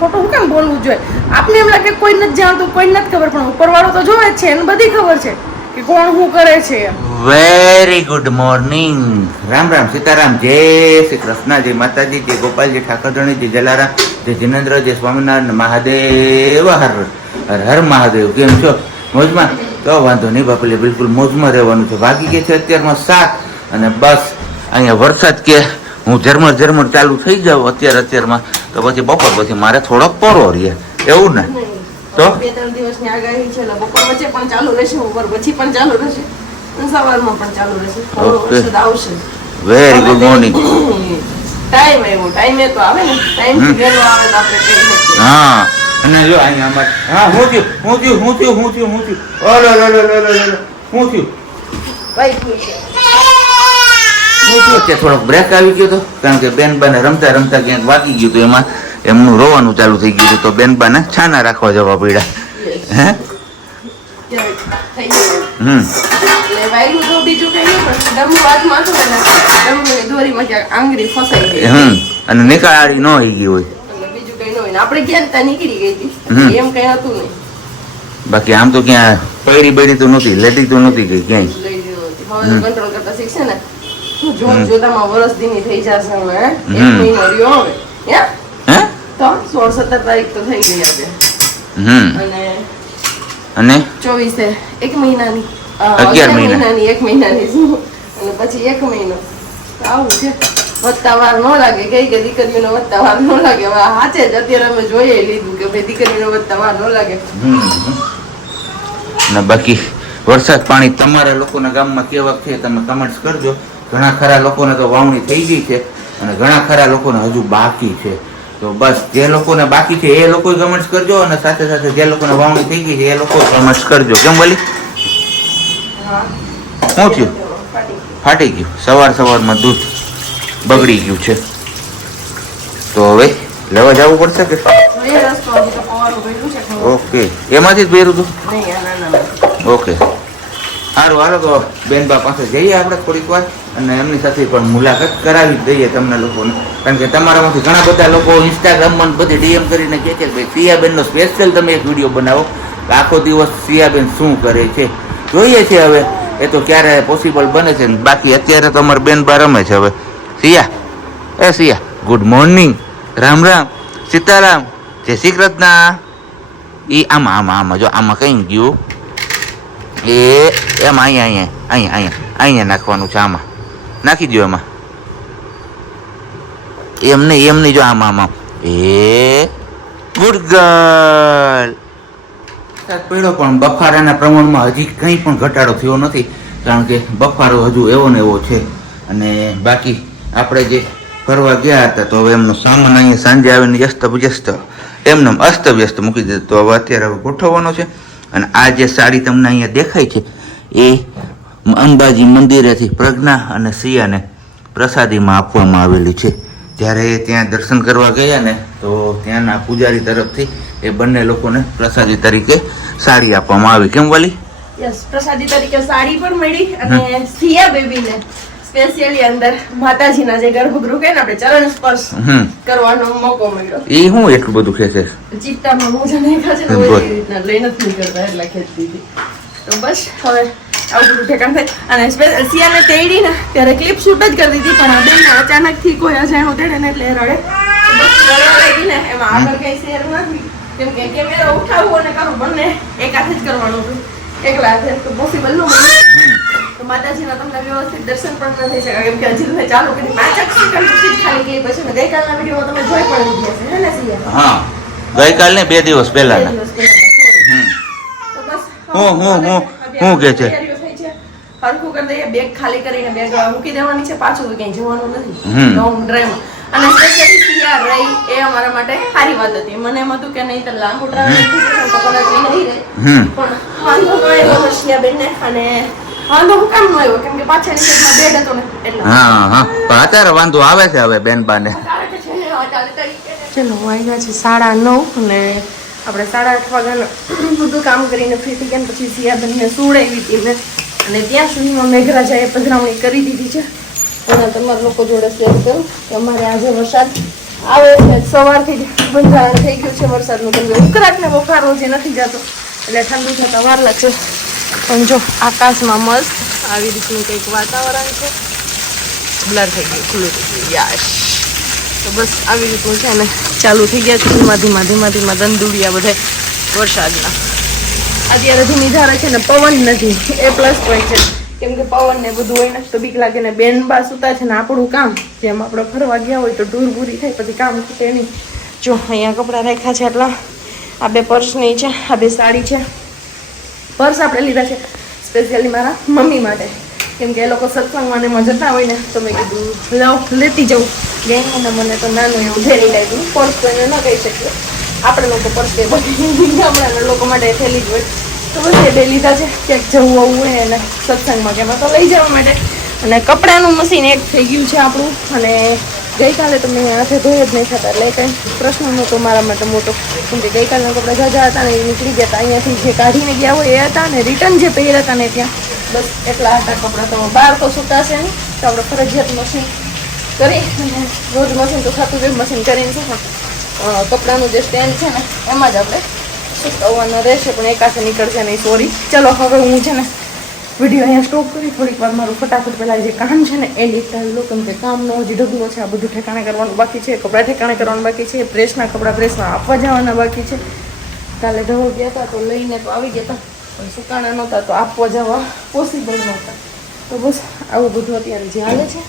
ખોટું હું કેમ બોલવું જોઈએ? આપને એમ લાગે કોઈ નથી જાણતું, કોઈ નથી ખબર, પણ ઉપરવાળો તો જોવે છે, એને બધી ખબર છે કે કોણ શું કરે છે very good morning Ram Ram, Sitaram, જય શ્રી કૃષ્ણ, જય માતાજી, જય ગોપાલજી ઠાકરધણી જય જલારામ, જય જિનેન્દ્ર, જય સ્વામિનારાયણ, મહાદેવ, હર હર હર મહાદેવ. કેમ છો? મોજમાં? તો વાંધો નહીં બાપલે, બિલકુલ મોજમાં રહેવાનું છે. વાગી ગયા છે અત્યારમાં સાત અને બસ અહીંયા વરસાદ કે હું ઝરમર ઝરમર ચાલુ થઈ જાઉં અત્યારે અત્યારમાં તો પછી બપોર પછી મારે થોડોક પોરો રહે એવું ને? તો? બે ત્રણ દિવસની આગાહી છે બપોર વચ્ચે પણ ચાલુ રહેશે બપોર પછી પણ ચાલુ રહેશે. સવારમાં પણ ચાલુ રહેશે. થોડો Okay. વરસાદ આવશે. વેરી ગુડ મોર્નિંગ ટાઈમ આવ્યો ટાઈમે તો આવે ને. ટાઈમ. વહેલો આવે તો આપણે કહી હા. અને જો અહીંયા અમારે હા હું થયું હું થયું હું થયું હું થયું હું થયું. ઓલો લો લો લો હું થયું? ભાઈ ખુશ હું થયું કે થોડોક બ્રેક આવી ગયો તો? કારણ કે બેન બાને રમતા રમતા ક્યાંક વાગી ગયું તો એમાં એમનું રોવાનું ચાલુ થઈ ગયું હતું તો બેન બાને છાના રાખવા જવા પડ્યા. હે? હમ. હતું અને નિકાળી ન ગઈ હોય. હોય. ગઈ. હતી. હતું નહીં. બાકી આમ તો ક્યાં પૈડી બૈડી તો નહોતી લેતી તો નહોતી ગઈ ક્યાંય. હતી. કંટ્રોલ કરતા શીખશે ને? જોત જોતામાં વરસ દીની થઈ જશે હવે એક મહિનો રહ્યો હવે. હે? હે? તો સોળ સત્તર તારીખ તો થઈ ગઈ આજે. હમ. અને અને? ચોવીસે એક મહિનાની. અગિયાર મહિનાની એક મહિનાની શું? અને પછી એક મહિનો. આવું છે. વધતા વાર ન લાગે. કઈ કે દીકરીઓને વધતા વાર ન લાગે. હાચે જ અત્યારે અમે જોઈએ લીધું કે ભાઈ દીકરીઓને વધતા વાર ન લાગે. ને બાકી વરસાદ પાણી તમારા લોકોના ગામમાં કેવા છે તમે કમેન્ટ્સ કરજો. ઘણા ખરા લોકોને તો વાવણી થઈ ગઈ છે અને ઘણા ખરા લોકોને હજુ બાકી છે. તો બસ જે લોકોને બાકી છે એ લોકો કમેન્ટ્સ કરજો અને સાથે સાથે જે લોકોને વાવણી થઈ ગઈ છે એ લોકો કમેન્ટ્સ કરજો. કેમ બોલી શું થયું? ફાટી ગયું. સવાર સવારમાં દૂધ બગડી ગયું છે. તો હવે લેવા જવું પડશે કે? તો ઓકે. એમાંથી જ ભેરું હતું ના ઓકે. સારું હાલો તો બેનબા પાસે જઈએ આપણે થોડીક વાર. અને એમની સાથે પણ મુલાકાત કરાવી દઈએ તમને લોકોને. કારણ કે તમારામાંથી ઘણા બધા લોકો ઇન્સ્ટાગ્રામમાં બધી ડીએમ કરીને કહે છે કે ભાઈ, સિયાબેનનો સ્પેશિયલ તમે એક વીડિયો બનાવો. આખો દિવસ સિયાબેન શું કરે છે? જોઈએ છે હવે. એ તો ક્યારે પોસિબલ બને છે બાકી અત્યારે તો બેન બેનબા રમે છે હવે. સિયા. એ સિયા ગુડ મોર્નિંગ રામ રામ. સીતારામ. જય શ્રી કૃષ્ણ. એ આમાં આમાં આમાં જો, આમાં કંઈ ગયું? એ, એમ અહીંયા અહીંયા અહીંયા અહીંયા અહીંયા નાખવાનું છે આમાં. નાખી દો એમાં. એમ નહીં એમ નહીં જો આમાં આમાં એ ગુડ ગર્લ પડ્યો પણ બફારાના પ્રમાણમાં હજી કંઈ પણ ઘટાડો થયો નથી, કારણ કે બફારો હજુ એવો ને એવો છે. અને બાકી આપણે જે ફરવા ગયા હતા, તો હવે એમનો સામાન અહીંયા સાંજે આવીને વ્યસ્ત વ્યસ્ત એમને અસ્ત વ્યસ્ત મૂકી દીધો. તો હવે અત્યારે હવે ગોઠવવાનો છે. અને આ જે સાડી તમને અહીંયા દેખાય છે, એ અંબાજી મંદિરેથી પ્રજ્ઞા અને સિયાને પ્રસાદીમાં આપવામાં આવેલી છે. જ્યારે ત્યાં દર્શન કરવા ગયા ને તો ત્યાંના પૂજારી તરફથી એ બંને લોકોને પ્રસાદી તરીકે સાડી આપવામાં આવી. કેમ વાલી? યસ પ્રસાદી તરીકે સાડી પણ મળી અને સિયા બેબીને સ્પેશિયલી અંદર માતાજીના જે ગર્ભગૃહ કે ને આપણે ચરણ સ્પર્શ કરવાનો મોકો મળ્યો. એ હું એટલું બધું ખેંચે છે? ચિત્તામાં મોજા નાખ્યા છે ને બોલ. રીતના લઈ નથી નીકળતા એટલે ખેંચી દીધી તો બસ હવે આવું બધું ઠેકાણ થાય. અને સ્પેશિયલ સિયાને તેડી ને ત્યારે ક્લિપ શૂટ જ કરી દીધી પણ આ બેન અચાનકથી કોઈ અજાણું તેડે ને એટલે રડે. ને એમાં આગળ કંઈ શેર નથી કેમ કે કેમેરા ઉઠાવવું અને કરવું બંને એક હાથે જ કરવાનું હતું. એકલા હાથે તો પોસિબલ ન તો માતાજીના તમને વ્યવસ્થિત દર્શન પણ ન થઈ શકે કેમ કે હજી તમે ચાલુ કરી પાંચ સેકન્ડ જ ખાલી ગઈ પછી મેં ગઈકાલના વિડીયોમાં તમે જોઈ પણ લીધી હશે. હે ને સિયા હા. બે દિવસ પહેલાના. હું- હું- હું- હું કે છે? હરખું કરી દઈએ બેગ ખાલી કરીને બેગ મૂકી દેવાની છે પાછું ક્યાંય જવાનું નથી. લોંગ ડ્રાઈવમાં અને સ્પેશિયલી શિયાળ રહી એ અમારા માટે સારી વાત હતી. મને એમ હતું કે નહીં તો લાંબુ ટ્રાવેલ નહીં રહે. પણ વાંધો ન આવ્યો સિયાબેનને અને વાંધો હું કામ ન આવ્યો કેમ કે પાછળની સાઈડમાં બેડ હતો ને એટલે. હા હા. પણ અત્યારે વાંધો આવે છે હવે બેનબાને. ચલો વાગ્યા છે સાડા નવ અને આપણે સાડા આઠ વાગ્યાનું બધું કામ કરીને ફ્રી થઈ ગયા ને પછી સિયાબેનને સુડાવી હતી મેં અને ત્યાં સુધીમાં મેઘરાજાએ પધરામણી કરી દીધી છે. અને તમારા લોકો જોડે શેર કરું કે અમારે આજે વરસાદ આવે છે. સવારથી જ બંધારણ થઈ ગયું છે વરસાદનું. કેમ કે ઉકળાટ ને બફારો જે નથી જતો, એટલે ઠંડુ થતાં વાર લાગશે. પણ જો આકાશમાં મસ્ત આવી રીતનું કંઈક વાતાવરણ છે. બ્લર થઈ ગયું, ખુલ્લું થઈ ગયું. યાશ તો બસ આવી રીતનું છે ને ચાલુ થઈ ગયા છે. ધીમા ધીમા ધીમા ધીમા દંદુડિયા બધા વરસાદના. અત્યારે ધીમી ધારે છે ને પવન નથી. એ પ્લસ પોઈન્ટ છે. કેમ કે પવન ને બધું હોય ને તો બીક લાગે ને બેન બા સુતા છે ને આપણું કામ. જેમ આપણે ફરવા ગયા હોય તો ટૂર પૂરી થાય, પછી કામ ખૂટે નહીં. જો, અહીંયા કપડાં રાખ્યા છે એટલા આ બે પર્સની છે, આ બે સાડી છે. પર્સ આપણે લીધા છે સ્પેશિયલી મારા મમ્મી માટે. કેમ કે એ લોકો સત્સંગમાં ને જતા હોય ને, તો મેં કીધું, લાવ, લેતી જઈને ને મને તો નાનું એવું ઘેરી લાગ્યું. પર્સ એને ન કહી શકીએ. આપણે લોકો પર્સ ગામડાના લોકો માટે થેલી જ હોય. તો બસ એ બે લીધા છે. ક્યાંક જવું, આવવું હોય એને સત્સંગમાં કે તો લઈ જવા માટે. અને કપડાનું મશીન એક થઈ ગયું છે આપણું. અને ગઈકાલે તો મેં હાથે ધોઈ જ નહીં થતા. એટલે કંઈ પ્રશ્ન નહોતો મારા માટે મોટો. કેમ કે ગઈકાલના કપડાં જાજા હતા ને એ નીકળી ગયા હતા. અહીંયાથી જે કાઢીને ગયા હોય એ હતા ને રિટર્ન જે પહેર્યા હતા ને ત્યાં. બસ એટલા હતા કપડાં. તો બહાર તો સુકાશે નહીં. તો આપણે ફરજિયાત મશીન કરી અને રોજ મશીન તો થતું જ મશીન કરીને શું કપડાનું જે સ્ટેન્ડ છે ને, એમાં જ આપણે સુકવવાનો રહેશે, પણ એકાસે નીકળશે નહીં સોરી ચલો, હવે હું છે ને વીડિયો અહીંયા સ્ટોપ કરી થોડીક વાર મારું ફટાફટ પહેલાં જે કામ છે ને, એ લીધા લો કેમ કે કામનો હજી ઢગલો છે, આ બધું ઠેકાણે કરવાનું બાકી છે, કપડાં ઠેકાણે કરવાનું બાકી છે, પ્રેસના કપડાં પ્રેસમાં આપવા જવાના બાકી છે. કાલે ઢગો ગયા હતા તો લઈને તો આવી ગયા હતા પણ સુકાણા નહોતા, તો આપવા જવા પોસિબલ નહોતા. તો બસ, આવું બધું અત્યારે જે હાલે છે.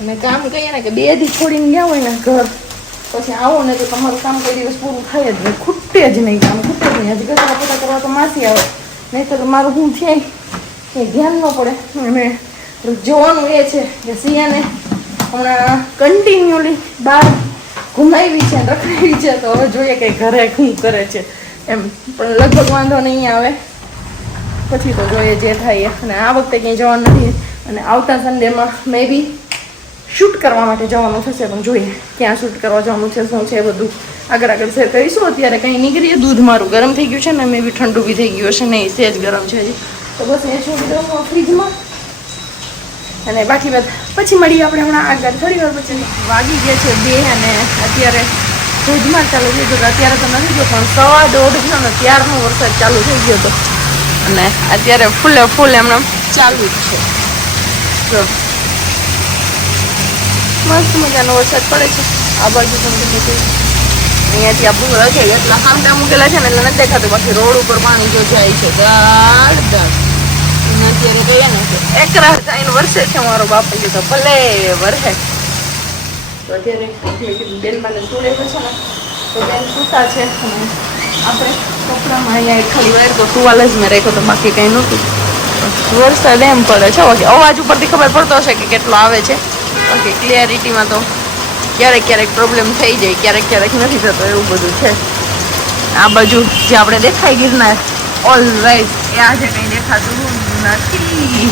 અને કામ કહીએ ને કે બે દી છોડીને ગયા હોય ને ઘર પછી આવો ને તો તમારું કામ કોઈ દિવસ પૂરું થાય જ નહીં, ખૂટે જ નહીં કામ, ખૂટે જ નહીં. હજી કચરા પોતા કરવા તો માસી આવે. નહીં તો મારું શું છે? એ ધ્યાન ન પડે. અને જોવાનું એ છે કે સિયાને હમણાં કન્ટિન્યુઅલી બહાર ઘુમાવી છે રખાવી છે. તો હવે જોઈએ કે ઘરે શું કરે છે. એમ, પણ લગભગ વાંધો નહીં આવે. પછી તો જોઈએ જે થાય. અને આ વખતે ક્યાંય જવાનું નથી. અને આવતા સન્ડેમાં મે બી શૂટ કરવા માટે જવાનું થશે, પણ જોઈએ ક્યાં શૂટ કરવા જવાનું છે, શું છે બધું આગળ આગળ શેર કરીશું. અત્યારે કંઈ નીકળીએ, દૂધ મારું ગરમ થઈ ગયું છે ને, મેં બી ઠંડુ બી થઈ ગયું હશે નહીં સેજ ગરમ છે હજી. તો બસ એ છોડી દઉં ફ્રીજમાં. અને બાકી વાત પછી મળીએ આપણે હમણાં આગળ. થોડી વાર પછી વાગી ગયા છે બે અને અત્યારે ધોધમાર ચાલુ થઈ ગયો. અત્યારે તો નથી ગયો, પણ સવા દોઢ ગયો ને, ત્યારનો વરસાદ ચાલુ થઈ ગયો હતો. અને અત્યારે ફૂલે ફૂલ એમને ચાલુ જ છે. જો મસ્ત મજાનો વરસાદ પડે છે. આ બાજુ તમને તમે અહીંયાથી આ ભૂંગળા છે એટલા ખામટા મૂકેલા છે ને એટલે નથી દેખાતું. બાકી રોડ ઉપર પાણી જો જાય છે ગાડ ગાડ અત્યારે કહીએ ને કે એક વરસે છે મારો બાપ તો ભલે વરસે. તો અત્યારે બેન મને સુડે છે ને, તો બેન સૂતા છે. આપણે કપડામાં અહીંયા ખાલી વાર તો ટુવાલ જ મેં રાખ્યો તો બાકી કંઈ નહોતું. વરસાદ એમ પડે છે. બાકી અવાજ ઉપરથી ખબર પડતો હશે કે કેટલો આવે છે. બાકી ક્લિયરિટીમાં તો ક્યારેક ક્યારેક પ્રોબ્લેમ થઈ જાય, ક્યારેક ક્યારેક નથી થતો એવું બધું છે. આ બાજુ જે આપણે દેખાઈ ગિરનાર ઓલ રાઈટ એ આજે કંઈ દેખાતું નથી.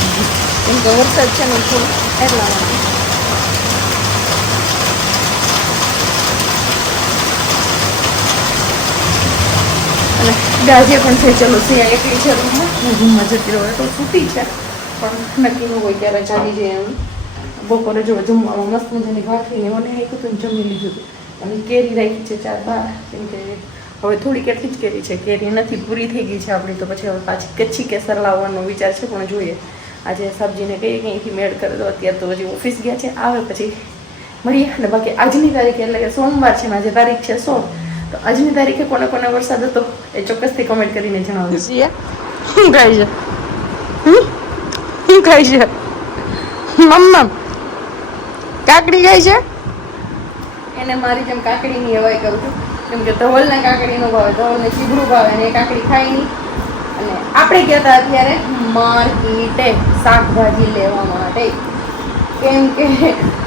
કેમ કે વરસાદ છે ને થોડું એટલા માટે. અને ગાજે પણ છે, ચલો સિયા એકલી છે રૂમમાં રૂમમાં જતી રહું તો છૂટી છે. પણ નક્કી ન હોય ત્યારે ચાલી જાય એમ. બપોરે જો જમવામાં મસ્ત મજાની ભાખરીને મને હતું જમી લીધું હતું. અને કેરી રાખી છે ચાર બાર, કેમ કે હવે થોડી કેટલી જ કેરી છે. કેરી નથી, પૂરી થઈ ગઈ છે આપણી, તો પછી હવે પાછી કચ્છી કેસર લાવવાનો વિચાર છે પણ જોઈએ. આજે સબ્જીને કઈ કંઈથી મેળ કરે તો અત્યારે તો હજી ઓફિસ ગયા છે, આવે પછી મળીએ. અને બાકી આજની તારીખે એટલે કે સોમવાર છે આજે તારીખ છે સોળ. તો આજની તારીખે કોને કોને વરસાદ હતો એ ચોક્કસથી કમેન્ટ કરીને જણાવજો. શું ખાય છે? શું ખાય છે? મમ્મા કાકડી ખાય છે? એને મારી જેમ કાકડીની અવાય કરું છું. કેમ કે ધવલને કાકડી નો ભાવે, ધવલને ચીબડું ભાવે ને કાકડી ખાય નહીં. અને આપણે ગયા હતા અત્યારે માર્કેટે શાકભાજી લેવા માટે. કેમ કે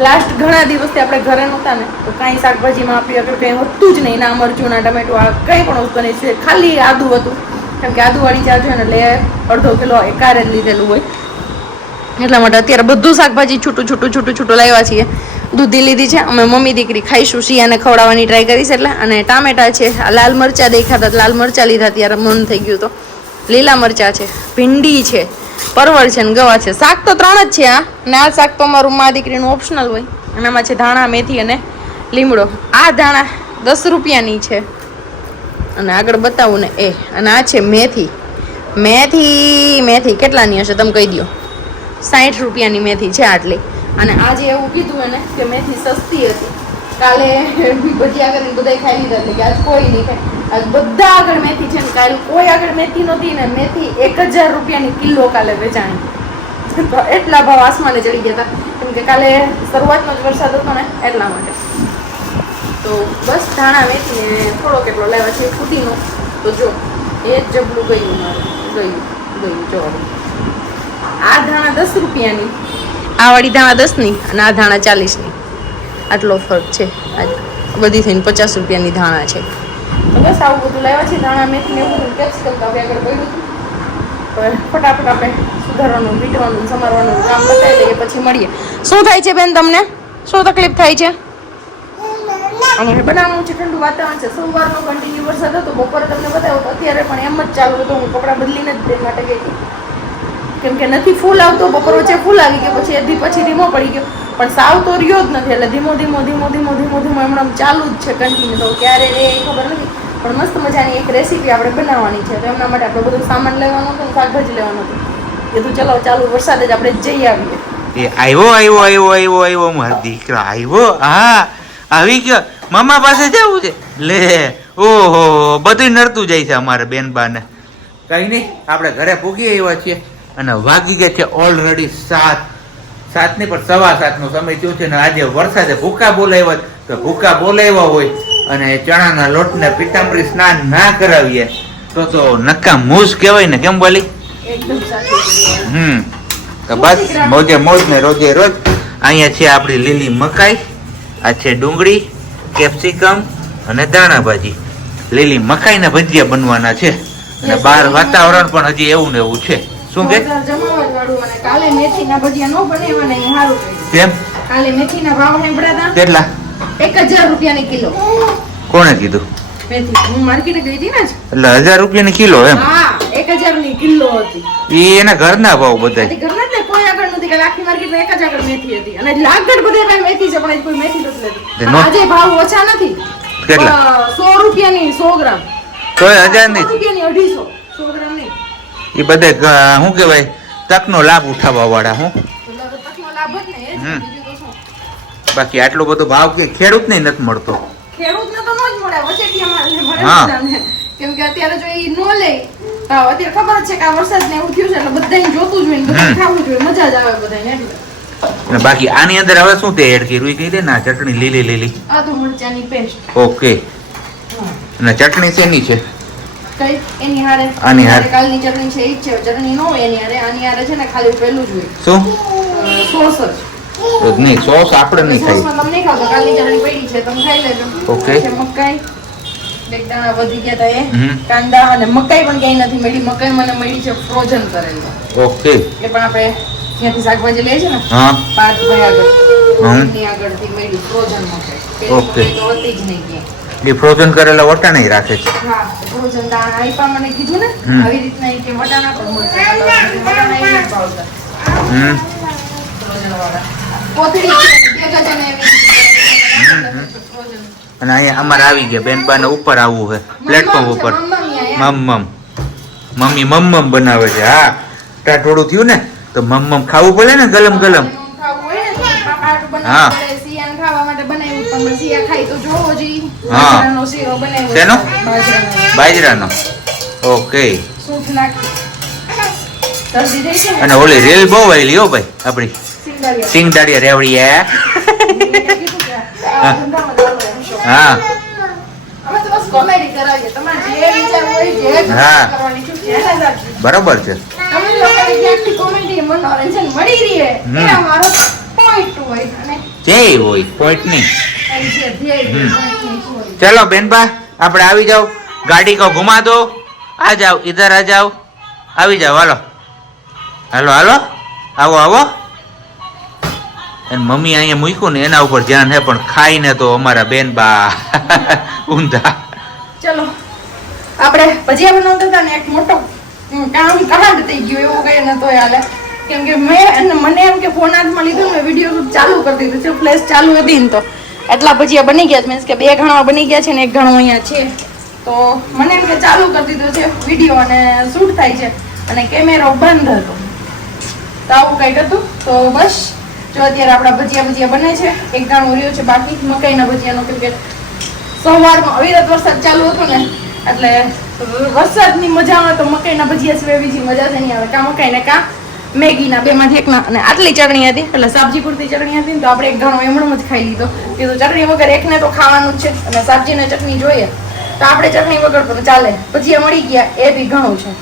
લાસ્ટ ઘણા દિવસથી આપણે ઘરે નહોતા ને, તો કાંઈ શાકભાજીમાં આપણી આગળ કંઈ હતું જ નહીં. ના મરચું, ના ટમેટું, આ કંઈ પણ વસ્તુ નહીં. છે ખાલી આદુ હતું. કેમ કે આદુવાળી ચા જોઈએ ને એટલે અડધો કિલો એકારે જ લીધેલું હોય. એટલા માટે અત્યારે બધું શાકભાજી છૂટું છૂટું છૂટું છૂટું લાવ્યા છીએ. દૂધી લીધી છે. અમે મમ્મી દીકરી ખાઈશું, શિયાને ખવડાવવાની ટ્રાય કરીશ એટલે. અને ટામેટા છે, આ લાલ મરચાં દેખાતા, લાલ મરચાં લીધા ત્યારે મન થઈ ગયું તો. લીલા મરચાં છે, ભીંડી છે, પરવળ છે ને ગવા છે. શાક તો ત્રણ જ છે આ અને આ શાક તો અમારું મા દીકરીનું ઓપ્શનલ હોય. અને એમાં છે ધાણા, મેથી અને લીમડો. આ ધાણા દસ રૂપિયાની છે. અને આગળ બતાવું ને એ. અને આ છે મેથી. મેથી મેથી કેટલાની હશે? તમે કહી દો સાઠ રૂપિયાની મેથી છે આટલી. અને આજે એવું કીધું એને કે મેથી સસ્તી હતી, કાલે ભજીયા કરીને બધાય ખાઈ લીધા એટલે કે આજ કોઈ નહીં ખાય. આજ બધા આગળ મેથી છે ને, કાલે કોઈ આગળ મેથી નહોતી ને મેથી એક હજાર રૂપિયાની કિલો કાલે વેચાણી. તો એટલા ભાવ આસમાને ચડી ગયા હતા. કેમ કે કાલે શરૂઆતનો જ વરસાદ હતો ને એટલા માટે. તો બસ ધાણા વેચીને થોડો કેટલો લાવ્યા છે ફૂટીનો. તો જો, એ જ જબલું ગયું મારું. ગયું ગયું જો. આ ધાણા દસ રૂપિયાની. આ વાળી ધાણા દસની અને આ ધાણા ચાલીસની. આટલો ફરક છે. આજ બધી થઈને પચાસ રૂપિયાની ધાણા છે. તો બસ આવું બધું લાવ્યા છે. ધાણા મેથીને એવું કેપ્સિકમ હવે આગળ હતું. ફટાફટ આપણે સુધારવાનું વીટવાનું સમારવાનું કામ બતાવી દઈએ પછી મળીએ. શું થાય છે બેન તમને? શું તકલીફ થાય છે? અને બનાવવાનું છે ઠંડુ વાતાવરણ છે. સોમવારનો કન્ટિન્યુ વરસાદ હતો બપોરે તમને બતાવ્યો અત્યારે પણ એમ જ ચાલુ હતો. હું કપડાં બદલીને જ તે માટે ગઈ હતી. કેમ કે નથી ફૂલ આવતો, બપોર વચ્ચે ફૂલ આવી ગયો, પછી અધી પછી ધીમો પડી ગયો. પણ સાવ તો રહ્યો જ નથી, એટલે ધીમો ધીમો ધીમો ધીમો ધીમો ધીમો હમણાં ચાલુ જ છે કન્ટિન્યુ તો ક્યારે એ ખબર નથી. પણ મસ્ત મજાની એક રેસીપી આપણે બનાવવાની છે. તો એમના માટે આપણે બધું સામાન લેવાનું હતું શાકભાજી લેવાનું હતું. કીધું ચલો, ચાલુ વરસાદ જ આપણે જઈ આવીએ. એ આવ્યો આવ્યો આવ્યો આવ્યો આવ્યો મારો દીકરો આવ્યો હા, આવી ગયો. મામા પાસે જવું છે? લે, ઓહો બધું નડતું જાય છે અમારે બેન બાને કઈ નહીં, આપણે ઘરે પૂગી આવ્યા છીએ. અને વાગી ગયા છે ઓલરેડી સાત. સાતની પણ સવા સાત નો સમય થયો છે ને આજે વરસાદે ભૂકા બોલાવ્યા તો ભૂકા બોલાવ્યા હોય અને ચણાના લોટને પીતાંબરી સ્નાન ના કરાવીએ. તો તો નક્કા મૂસ કહેવાય ને કેમ બોલી? હમ. તો બસ મોજે મોજ ને રોજે રોજ. અહીંયા છે આપણી લીલી મકાઈ આ છે ડુંગળી કેપ્સિકમ અને દાણા ભાજી. લીલી મકાઈના ભજીયા બનવાના છે. અને બહાર વાતાવરણ પણ હજી એવું ને એવું છે. શું કે? કાલે મેથી ના ભજીયા નો બનાવવાના એ સારું કેમ? કાલે મેથી ના ભાવ નેબડાતા કેટલા? 1000 રૂપિયા ની કિલો. કોણે કીધું? મેથી. હતી રૂપિયા ની કિલો એના ઘરના ભાવ બધા કોઈ આગળ નથી કાલે આખી માર્કેટમાં એક જ આગળ મેથી હતી. અને લાગડ બધે મેથી છે મેથી આજે ભાવ ઓછા નથી. કેટલા? 100 રૂપિયાની 100 ગ્રામ. તો 1000 ની 250 એ બધે શું કહેવાય તકનો લાભ ઉઠાવવા વાળા હું? બાકી આટલો બધો ભાવ કે ખેડૂત ને નથી મળતો. ખેડૂતને તો ન જ મળે. વચેટિયામાં હા. બધાને. કેમ કે અત્યારે જો ઈ નો લે અત્યારે ખબર છે કે આ વરસાદ ને એવું થયું છે એટલે બધાને જોતું જ હોય ને બધાને હમ. ખાવું જોઈએ મજા જ આવે બધાને એટલે. બાકી આની અંદર હવે શું તે એડ કર્યું? કઈ કહી દે ના ચટણી લીલી લીલી. આદુ મરચાની પેસ્ટ ઓકે. અને ચટણી શેની છે? એની હારે. આની હારે. હારે કાલની ચટણી છે ઈ છે. ચટણી નો એની હારે. આની હારે છે ને ખાલી પેલું જ હોય. શું? સોસ જ. નહીં. સોસ આપણે નહીં ખાઈ. સોસમાં તમે ખાવ કાલની ચટણી પડી છે તમે ખાઈ લેજો. ઓકે. છે મકાઈ. એક વધી ગયા તા એ. કાંદા અને મકાઈ પણ ક્યાંય નથી મળી. મકાઈ મને મળી છે ફ્રોઝન કરેલી. ઓકે. પણ આપણે ત્યાંથી શાકભાજી લઈએ છે ને હા. પાંચ ભાઈ આગળ આગળથી મળી ફ્રોઝન મકાઈ. ઓકે. તો હતી જ નહીં ક્યાંય. એ ફ્રોઝન કરેલા વટાણા રાખે છે. હા ફ્રોઝન દાણા આપ્યા મને કીધું ને હમ. આવી રીતના કે વટાણા પણ અને અહીંયા અમારે આવી ગયા બેનબાને ઉપર આવવું છે પ્લેટફોર્મ ઉપર. મમ મમ મમ્મી મમ બનાવે છે હા. થોડું થયું ને તો મમ ખાવું પડે ને ગલમ ગલમ. હા. હા. શેનો? બાજરાનો. ઓકે. અને ઓલી રેલ બહુ આવેલી હો ભાઈ આપણી. સિંગ દાડિયા રેવડી હે. હા. હા. બરોબર છે. જે હોય પોઈન્ટ નહીં. ચલો બેનપા આપણે આવી જાઓ. ગાડી કો ઘુમા દો. આ જાઓ ઇધર આ જાઓ. આવી જાઓ હાલો. હાલો હાલો. આવો આવો. એને મમ્મી અહીંયા મૂક્યું ને એના ઉપર ધ્યાન હે પણ ખાઈને તો અમારા બેનબા ઊંધા. ચલો આપણે ભજીયા બનાવતા હતા ને એક મોટો કામ કહાડ થઈ ગયો એવું કઈ નતો હાલે. કેમ કે મેં મને એમ કે ફોન હાથમાં લીધો ને વીડિયો ચાલુ કરી દીધું છે ફ્લેશ ચાલુ હતી ને તો. એટલા ભજીયા બની ગયા છે. મીન્સ કે બે ઘણા બની ગયા છે ને એક ઘણો અહીંયા છે. તો મને એમ કે ચાલુ કરી દીધો છે વીડિયો અને શૂટ થાય છે. અને કેમેરો બંધ હતો. તો આવું કંઈક હતું. તો બસ, જો અત્યારે આપણા ભજીયા ભજીયા બને છે. એક ગાણું રહ્યું છે. બાકી મકાઈના ભજીયાનો ક્રિકેટ સવારમાં અવિરત વરસાદ ચાલુ હતો ને, એટલે વરસાદની મજા આવે તો મકાઈના ભજીયા સિવાય બીજી મજા જ નહીં આવે. કાં મકાઈને કાં? મેગીના બેમાંથી એકના. અને આટલી ચટણી હતી, એટલે સબ્જી પૂરતી ચટણી હતી ને તો આપણે એક ઘણો એમણું જ ખાઈ લીધો. કીધું, ચટણી વગર એકને તો ખાવાનું જ છે. અને સબ્જીને ચટણી જોઈએ. તો આપણે ચટણી વગર પણ ચાલે. ભજીયા મળી ગયા, એ બી ઘણું છે.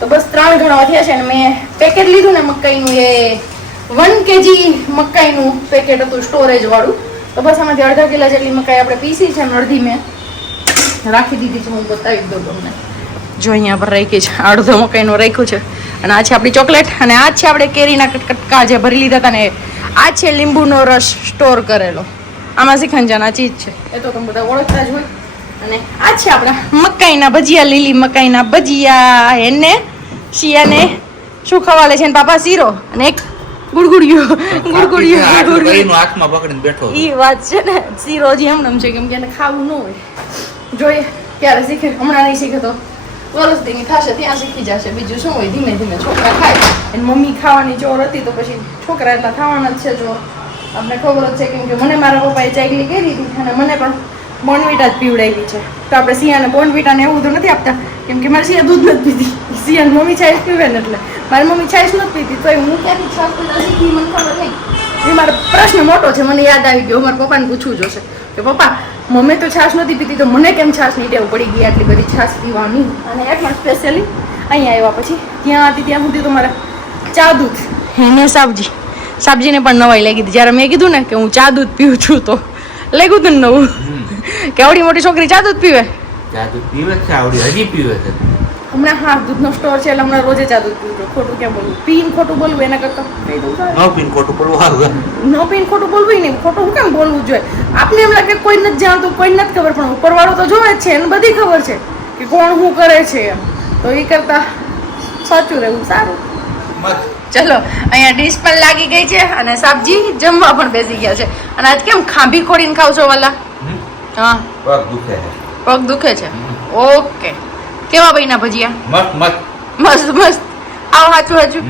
તો બસ ત્રણ ઘણા થયા છે અને મેં પેકેટ લીધું ને મકાઈનું, એ વન કેજી મકાઈનું પેકેટ હતું સ્ટોરેજ વાળું. તો બસ આમાંથી અડધા કિલો જેટલી મકાઈ આપણે પીસી છે અને અડધી મેં રાખી દીધી છે. હું બતાવી દઉં તમને. જો અહીંયા પર રાખી છે અડધો મકાઈનો રાખ્યું છે. અને આ છે આપણી ચોકલેટ અને આ છે આપણે કેરીના કટકા જે ભરી લીધા હતા ને આ છે લીંબુનો રસ સ્ટોર કરેલો. આમાં શિખંજાના ચીજ છે. એ તો તમે બધા ઓળખતા જ હોય. અને આ છે આપણા મકાઈના ભજીયા લીલી મકાઈના ભજીયા. એને શિયાને શું ખવાલે છે ને પાપા? શીરો અને એક ગુડગુડિયો. ગુડગુડિયો ગુડગુડિયો. પકડીને બેઠો ઈ વાત છે ને છે કેમ કે એને ખાવું ન હોય. જોઈએ ક્યારે શીખે હમણાં નહીં શીખે તો. વરસ દીની થશે, ત્યાં શીખી જશે. બીજું શું હોય? ધીમે ધીમે છોકરા ખાય. એની મમ્મી ખાવાની ચોર હતી તો પછી છોકરા એટલા ખાવાના જ છે જો. આપણે ખબર જ છે કેમ કે મને મારા પપ્પાએ ચાયલી કરી હતી અને મને પણ બોનવીટા જ પીવડાવી છે. તો આપણે સિયાને બોનવીટા એવું તો નથી આપતા. કેમ કે મારે સિયા દૂધ નથી પીતી. સિયાની મમ્મી છાશ પીવે ને એટલે. મારી મમ્મી છાશ નથી પીતી તો હું ક્યાંથી છાશ પીતા શીખી, મને ખબર નહીં. એ મારો પ્રશ્ન મોટો છે, મને યાદ આવી ગયો. મારા પપ્પાને પૂછવું જોશે કે પપ્પા મમ્મી તો છાશ નથી પીતી તો મને કેમ છાશ નહીં ટેવ પડી ગઈ આટલી બધી છાશ પીવાની. અને એક પણ સ્પેશિયલી અહીંયા આવ્યા પછી ત્યાં હતી ત્યાં સુધી તો મારા ચા દૂધ. એને સાબજી સાબજીને પણ નવાઈ લાગી હતી. જ્યારે મેં કીધું ને કે હું ચા દૂધ પીવું છું તો લાગ્યું હતું ને નવું. કેવડી મોટી છોકરી ચા દૂધ પીવે? ચા દૂધ પીવે છે આવડી હજી પીવે છે. હમણાં હા દૂધનો સ્ટોર છે એટલે હમણાં રોજે ચા દૂધ પીવું ખોટું કેમ બોલવું પીન ખોટું બોલવું એના કરતાં? કહી દઉં. ન પીન ખોટું બોલવું સારું ન પીન ખોટું બોલવું નહીં. ખોટું હું કેમ બોલવું જોઈએ? આપને એમ લાગે કોઈ નથી જાણતું કોઈ નથી ખબર પણ ઉપરવાળો તો જોવે જ છે એને બધી ખબર છે કે કોણ શું કરે છે એમ. તો એ કરતા સાચું રહેવું સારું. ચલો અહીંયા ડીશ પણ લાગી ગઈ છે અને સાબજી જમવા પણ બેસી ગયા છે. અને આજ કેમ ખાંભી ખોડીને ખાવ છો વાલા હા. પગ દુખે છે. પગ દુખે છે? ઓકે. કેવા ભાઈના ભજીયા? મસ્ત મસ્ત. આવો હાચું હાચું.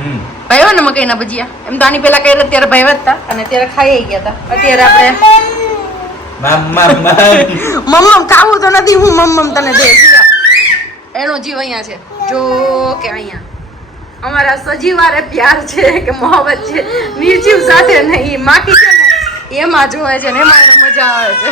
ભાઈઓ ને મકાઈના ભજીયા. એમ તો આની પેલા કઈ ત્યારે ભાઈ હતા અને ત્યારે ખાઈ ગયા હતા. અત્યારે આપણે મામ મામ મામ. મમ્મમ ખાવું તો નથી. હું મમ્મમ તને દે. એનો જીવ અહીંયા છે. જો કે અહીંયા. અમારા સજીવારે પ્યાર છે કે મોહબ્બત છે. નિર્જીવ સાથે નહીં માકી છે ને. એમાં જોવે છે ને એમાં એને મજા આવે છે.